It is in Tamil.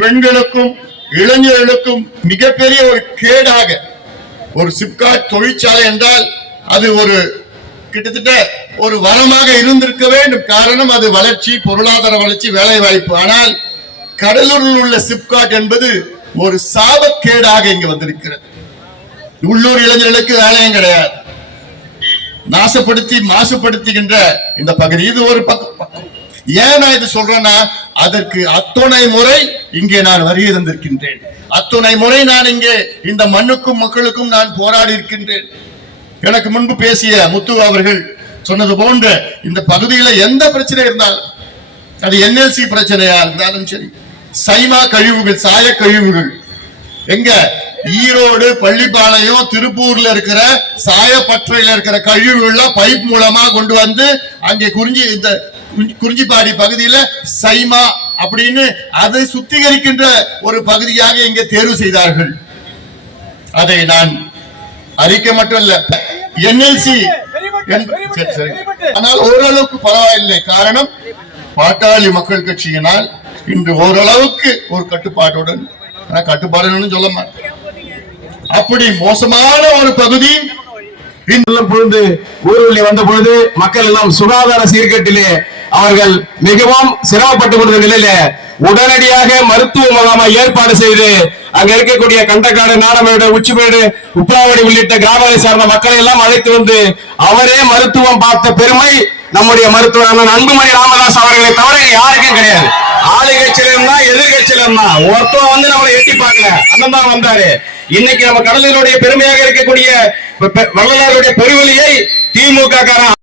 பெண்களுக்கும் இளைஞர்களுக்கும் மிகப்பெரிய ஒரு கேடாக ஒரு சிப்காட் தொழிற்சாலை என்றால் அது ஒரு கிட்டத்தட்ட ஒரு வரமாக இருந்திருக்க வேண்டும். காரணம் அது வளர்ச்சி பொருளாதார வளர்ச்சி வேலை வாய்ப்பு ஆனால் கடலூரில் உள்ள சிப்காட் என்பது ஒரு சாபக்கேடாக இங்கு வந்திருக்கிறது. உள்ளூர் இளைஞர்களுக்கு வேலையும் கிடையாது. நாசப்படுத்தி மாசுபடுத்துகின்ற இந்த பகுதி. இது ஒரு பக்கம் பக்கம். ஏன் நான் இது சொல்றேன்னா அதற்கு அத்துணை முறை இங்கே நான் வருகை தந்திருக்கின்றேன். அத்துணை முறை நான் இங்கே இந்த மண்ணுக்கும் மக்களுக்கும் நான் போராடி இருக்கின்றேன் எனக்கு முன்பு பேசிய முத்து அவர்கள் சொன்னது போன்ற இந்த பகுதியில எந்த பிரச்சனை இருந்தாலும் அது என்எல்சி பிரச்சனையா இருந்தாலும் சரி சைமா கழிவுகள் சாய கழிவுகள் எங்க ஈரோடு பள்ளிப்பாளையம் திருப்பூர்ல இருக்கிற சாயப்பற்றையில இருக்கிற கழிவுகள்லாம் பைப் மூலமா கொண்டு வந்து அங்கே குறிஞ்சி இந்த குறிஞ்சிப்பாடி பகுதியில சைமா அப்படின்னு அதை சுத்திகரிக்கின்ற ஒரு பகுதியாக இங்கே தேர்வு செய்தார்கள். அதை நான் அறிக்கை மட்டும் இல்ல என்எல்சி ஆனால் ஓரளவுக்கு பரவாயில்லை. காரணம் பாட்டாளி மக்கள் கட்சியினால் இன்று ஓரளவுக்கு ஒரு கட்டுப்பாட்டுடன் கட்டுப்பாடுன்னு சொல்ல மாட்டேன். அப்படி மோசமான ஒரு பகுதி பொழுது ஊருள்ளே வந்த பொழுது மக்கள் எல்லாம் சுகாதார சீர்கேட்டிலே அவர்கள் மிகவும் சிரமப்பட்டு கொண்ட நிலையில உடனடியாக மருத்துவ முகாமை ஏற்பாடு செய்து அங்க இருக்கக்கூடிய கண்டக்காடு நாடமேடு உச்சிமேடு உப்பாவடி உள்ளிட்ட கிராமங்களை சார்ந்த மக்களை எல்லாம் அழைத்து வந்து அவரே மருத்துவம் பார்த்த பெருமை நம்முடைய மருத்துவர் அண்ணன் அன்புமணி ராமதாஸ் அவர்களை தவிர யாருக்கும் கிடையாது. தான் எதிர்கட்சியிலும் ஒருத்தன் வந்து நம்மளை எட்டி பார்க்கல. அண்ணன் தான் வந்தாரு. இன்னைக்கு நம்ம கடலினுடைய பெருமையாக இருக்கக்கூடிய வெ- வெ- வள்ளலாருடைய திமுக காரன்